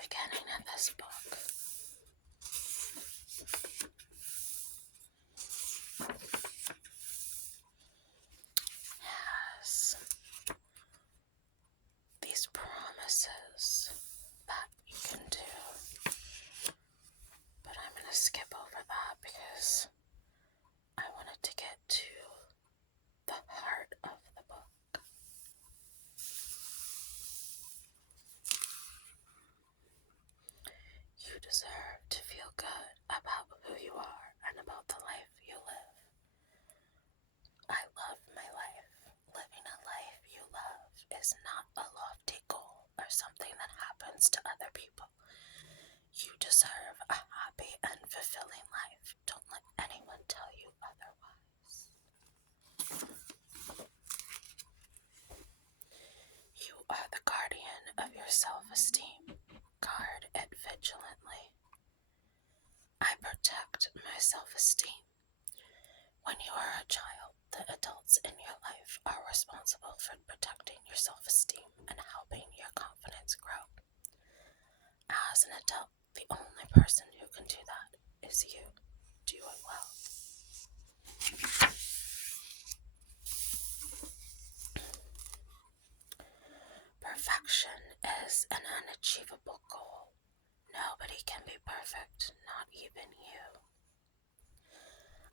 beginning of this book has these promises that you can do, but I'm going to skip over that because I wanted to get to the heart of the book. You deserve to feel good about who you are and about the life you live. I love my life. Living a life you love is not a lofty goal or something that happens to other people. You deserve a happy and fulfilling life. Don't let anyone tell you otherwise. You are the guardian of your self-esteem. Guard it vigilantly. I protect my self-esteem. When you are a child, the adults in your life are responsible for protecting your self-esteem and helping your confidence grow. As an adult, the only person who can do that is you. Do it well. Perfection is an unachievable goal. Nobody can be perfect, not even you.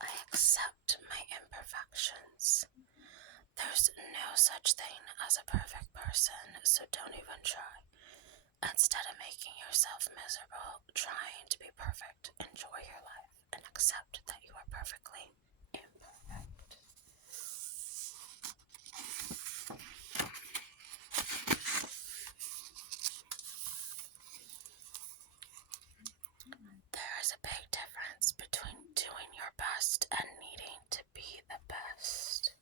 I accept my imperfections. There's no such thing as a perfect person, so don't even try. Instead of making yourself miserable, trying to be perfect, enjoy your life and accept that you are perfectly imperfect. There is a big difference between doing your best and needing to be the best.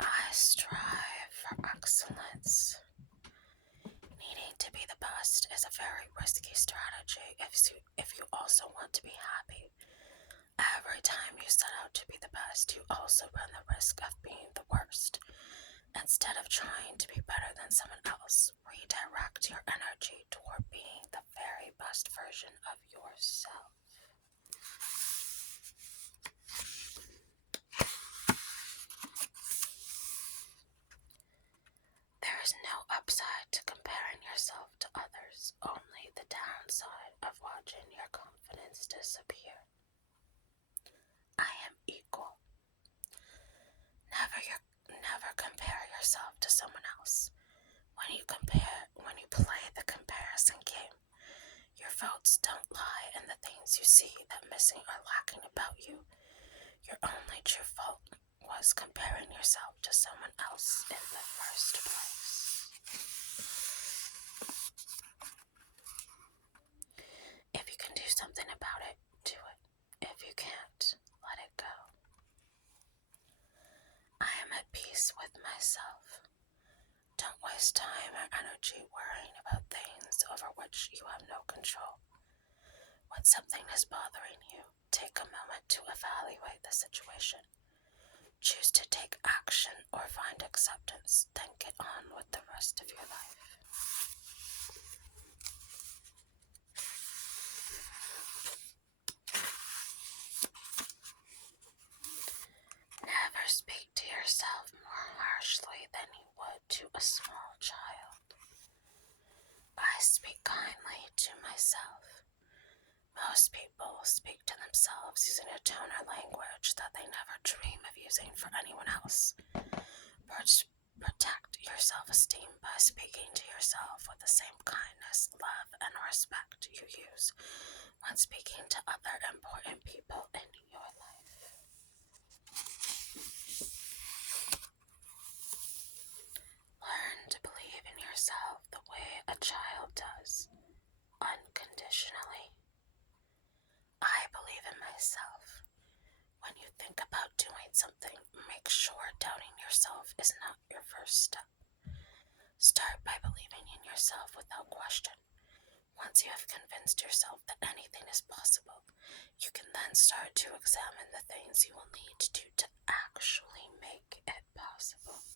I strive for excellence. Needing to be the best is a very risky strategy if you also want to be happy. Every time you set out to be the best, you also run the risk of being the worst. Instead of trying to be better than someone else, redirect your energy toward being the very best version of yourself. There is no upside to comparing yourself to others, only the downside of watching your confidence disappear. I am equal. Never compare yourself to someone else. When you play the comparison game, your votes don't lie in the things you see that missing or lacking about you. Your only true fault was comparing yourself to someone else in the first place. If you can do something about it, do it. If you can't, let it go. I am at peace with myself. Don't waste time or energy worrying about things over which you have no control. When something is bothering you, take a moment to evaluate the situation. Choose to take action or find acceptance, then get on with the rest of your life. Never speak to yourself more harshly than you would to a small child. I speak kindly to myself. Most people speak to themselves using a tone or language that they never dream of using for anyone else. Protect your self-esteem by speaking to yourself with the same kindness, love, and respect you use when speaking to other important people in your life. Learn to believe in yourself the way a child does, unconditionally. I believe in myself. When you think about doing something, make sure doubting yourself is not your first step. Start by believing in yourself without question. Once you have convinced yourself that anything is possible, you can then start to examine the things you will need to do to actually make it possible.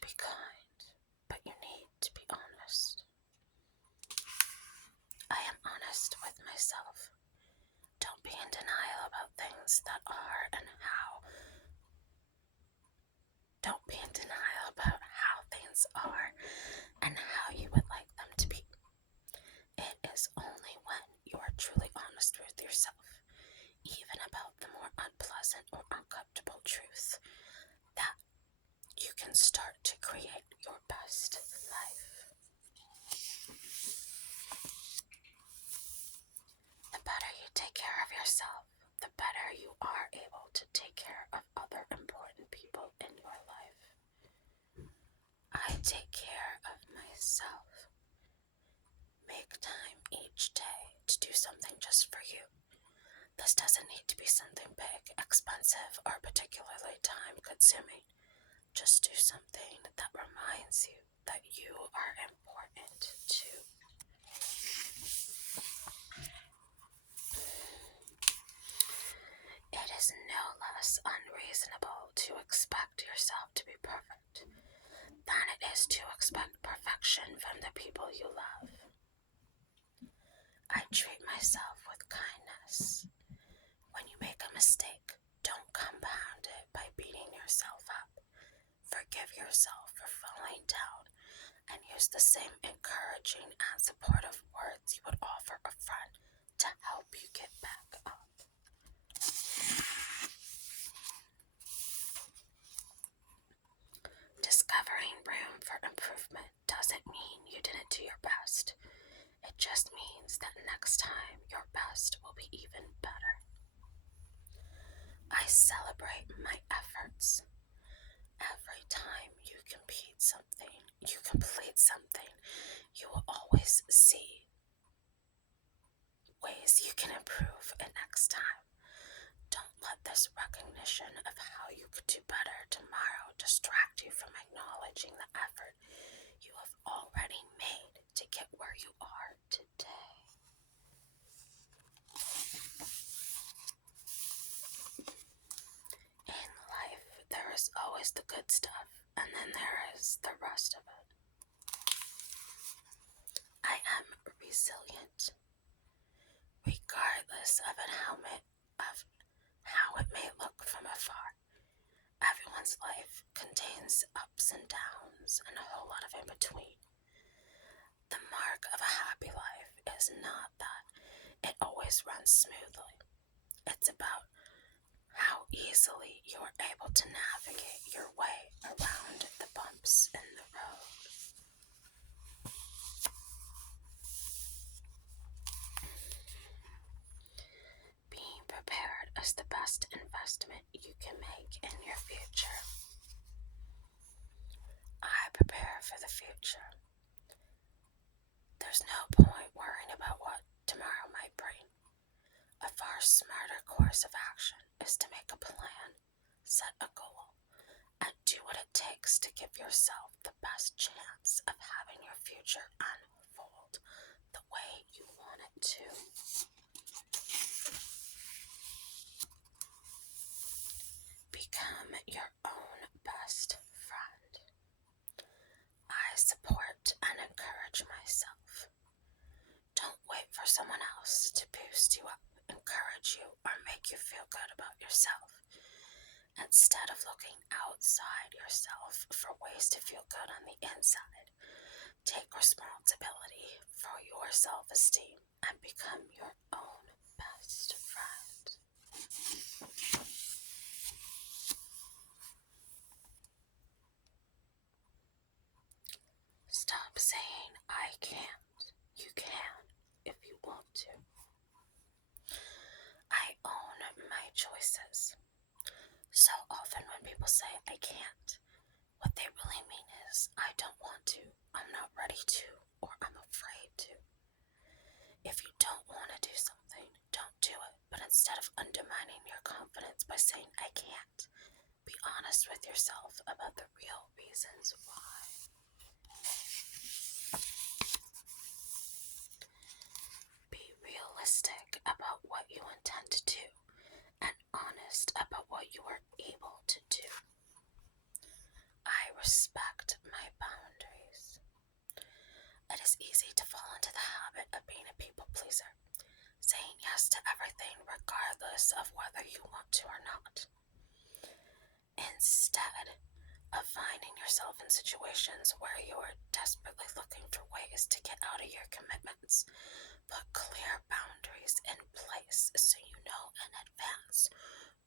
to be kind, but you need to be honest. I am honest with myself. Don't be in denial about things that are and how. Don't be in denial about how things are and how you would like them to be. It is only when you are truly honest with yourself, even about the more unpleasant or uncomfortable truth, that you can start to create your best life. The better you take care of yourself, the better you are able to take care of other important people in your life. I take care of myself. Make time each day to do something just for you. This doesn't need to be something big, expensive, or particularly time-consuming. Just do something that reminds you that you are important too. It is no less unreasonable to expect yourself to be perfect than it is to expect perfection from the people you love. I treat myself with kindness. When you make a mistake, don't compound it by beating yourself up. Forgive yourself for falling down and use the same encouraging and supportive words you would offer a friend to help you get back up. Discovering room for improvement doesn't mean you didn't do your best. It just means that next time your best will be even better. I celebrate my efforts. Every time you complete something, you will always see ways you can improve it next time. Don't let this recognition of how you could do better tomorrow distract you from acknowledging the effort you have already made to get where you are today. In life, there is always the good stuff, and then there is the rest of it. I am resilient, regardless of how it may look from afar. Everyone's life contains ups and downs and a whole lot of in between. The mark of a happy life is not that it always runs smoothly. It's about how easily you are able to navigate your way around the bumps in the road. Being prepared is the best investment you can make in your future. I prepare for the future. There's no point worrying about what tomorrow might bring. A far smarter course of action is to make a plan, set a goal, and do what it takes to give yourself the best chance of having your future unfold the way you want it to. Become your own best friend. I support and encourage myself. Don't wait for someone else to boost you up, encourage you, or make you feel good about yourself. Instead of looking outside yourself for ways to feel good on the inside, take responsibility for your self-esteem and become your own best friend. Stop saying, I can't. You can if you want to. I own my choices. So often when people say, I can't, what they really mean is, I don't want to, I'm not ready to, or I'm afraid to. If you don't want to do something, don't do it. But instead of undermining your confidence by saying, I can't, be honest with yourself about the real reasons why. Be realistic about what you intend to do and honest about what you are able to do. I respect It is easy to fall into the habit of being a people pleaser, saying yes to everything regardless of whether you want to or not. Instead of finding yourself in situations where you are desperately looking for ways to get out of your commitments, put clear boundaries in place so you know in advance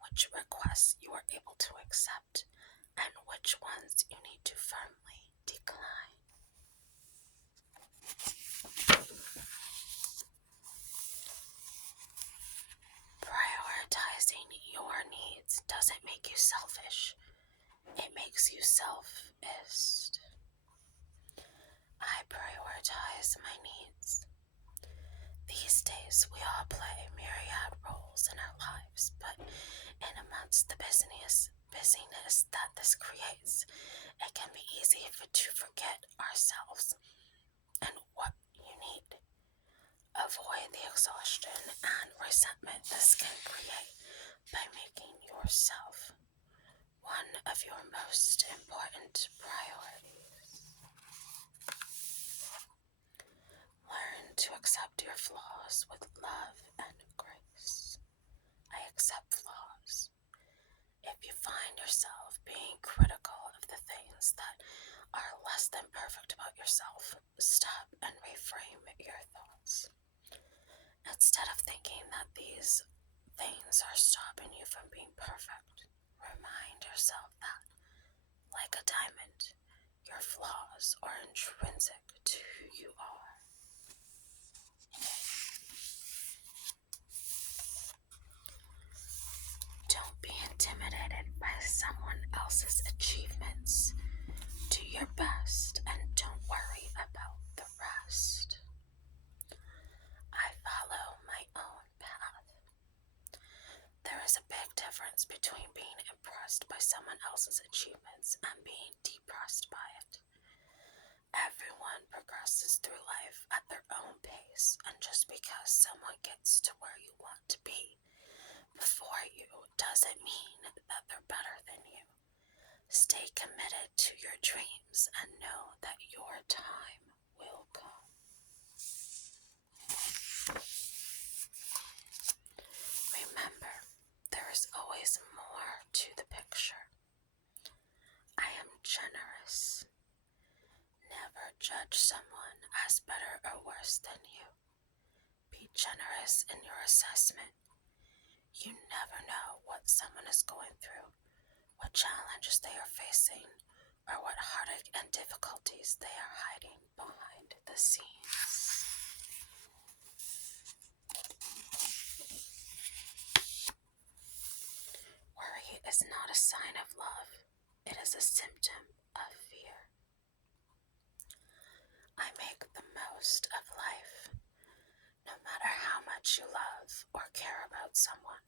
which requests you are able to accept and which ones you need to firmly decline. Prioritizing your needs doesn't make you selfish. It makes you self-ist. I prioritize my needs. These days, we all play myriad roles in our lives, but in amongst the busyness that this creates, it can be easy to forget ourselves and what you need. Avoid the exhaustion and resentment this can create by making yourself one of your most important priorities. Learn to accept your flaws with love and grace. I accept flaws. If you find yourself being critical of the things that are less than perfect about yourself, stop and reframe your thoughts. Instead of thinking that these things are stopping you from being perfect, remind yourself that, like a diamond, your flaws are intrinsic to who you are. Don't be intimidated by someone else's achievements. Do your best and don't worry about the rest. I follow my own path. There is a big difference between being impressed by someone else's achievements and being depressed by it. Everyone progresses through life at their own pace, and just because someone gets to where you want to be before you doesn't mean that they're better than you. Stay committed to your dreams and know that your time will come. Remember, there is always more to the picture. I am generous. Never judge someone as better or worse than you. Be generous in your assessment. You never know what someone is going through, what challenges they are facing, or what heartache and difficulties they are hiding behind the scenes. Worry is not a sign of love. It is a symptom of fear. I make the most of life. No matter how much you love or care about someone,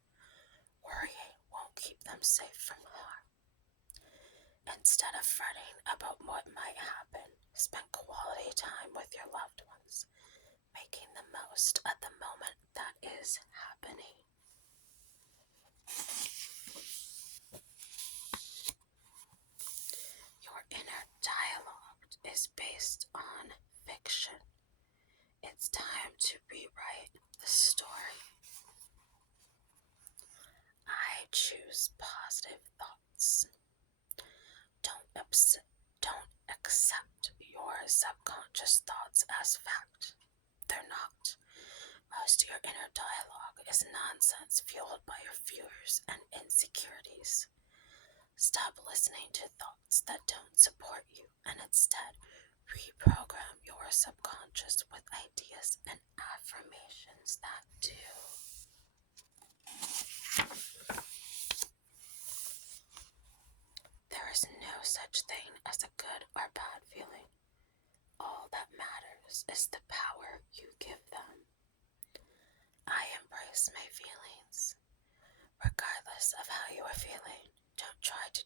worrying won't keep them safe from harm. Instead of fretting about what might happen, spend quality time with your loved ones, making the most of the moment that is happening. Your inner dialogue is based on fiction. It's time to rewrite the story. I choose positive thoughts. Don't accept your subconscious thoughts as fact. They're not. Most of your inner dialogue is nonsense fueled by your fears and insecurities. Stop listening to thoughts that don't support you and instead reprogram your subconscious with ideas and affirmations that do. There is no such thing as a good or bad feeling. All that matters is the power you give them. I embrace my feelings. Regardless of how you are feeling, don't try to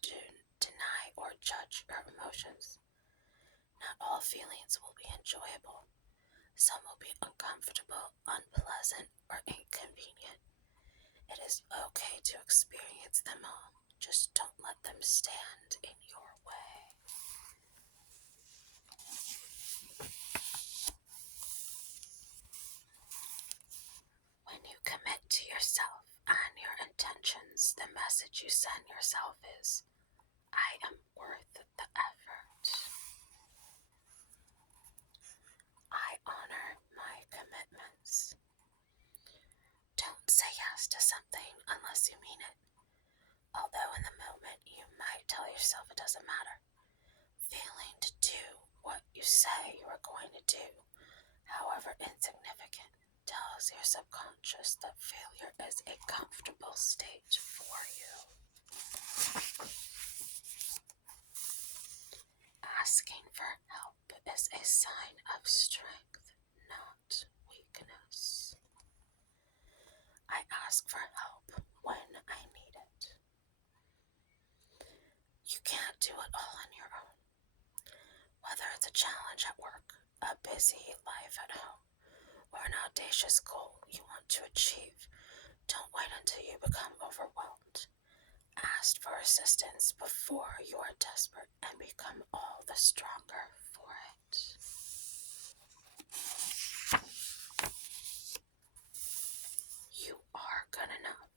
deny or judge your emotions. Not all feelings will be enjoyable. Some will be uncomfortable, unpleasant, or inconvenient. It is okay to experience them all. Just don't let them stand in your way. say you are going to do, however insignificant, tells your subconscious that failure is a comfortable state for you. Asking for help is a sign of strength, not weakness. I ask for help when I need it. You can't do it all on your own. Whether it's a challenge at work, a busy life at home, or an audacious goal you want to achieve, don't wait until you become overwhelmed. Ask for assistance before you are desperate and become all the stronger for it. You are good enough,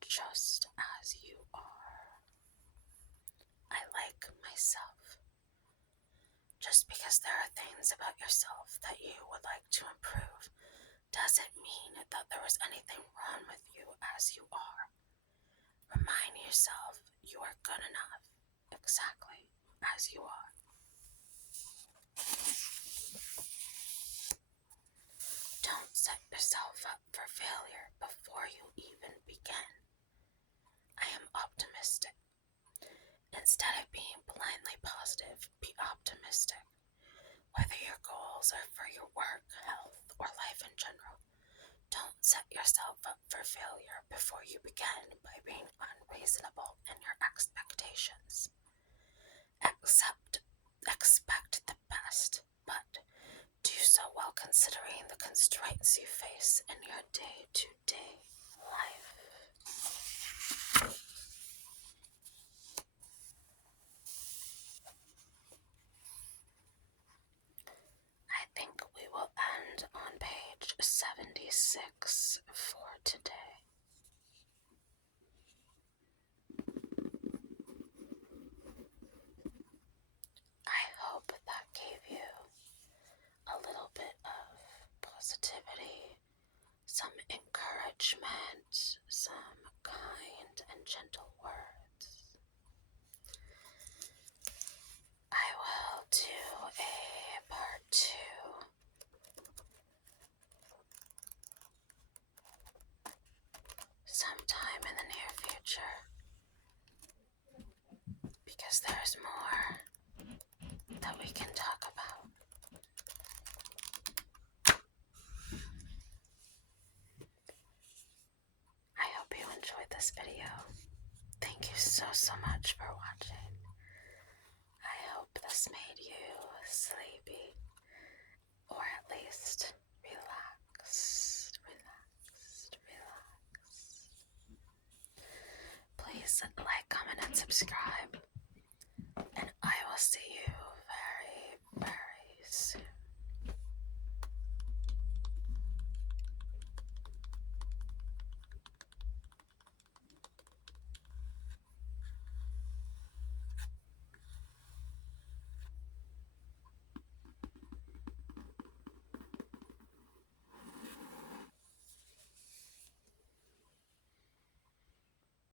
just as you are. I like myself. Just because there are things about yourself that you would like to improve doesn't mean that there is anything wrong with you as you are. Remind yourself you are good enough, exactly as you are. Don't set yourself up for failure before you even begin. I am optimistic. Instead of being blindly positive, be optimistic. Whether your goals are for your work, health, or life in general, don't set yourself up for failure before you begin by being unreasonable in your expectations. Expect the best, but do so while considering the constraints you face in your day-to-day life. I think we will end on page 76 for today. I hope that gave you a little bit of positivity, some encouragement, some kind and gentle words. I will do a part 2 sometime in the near future because there's more that we can talk about. I hope you enjoyed this video. Thank you so much for watching. I hope this made you sleepy, or at least relaxed. Please like, comment, and subscribe, and I will see you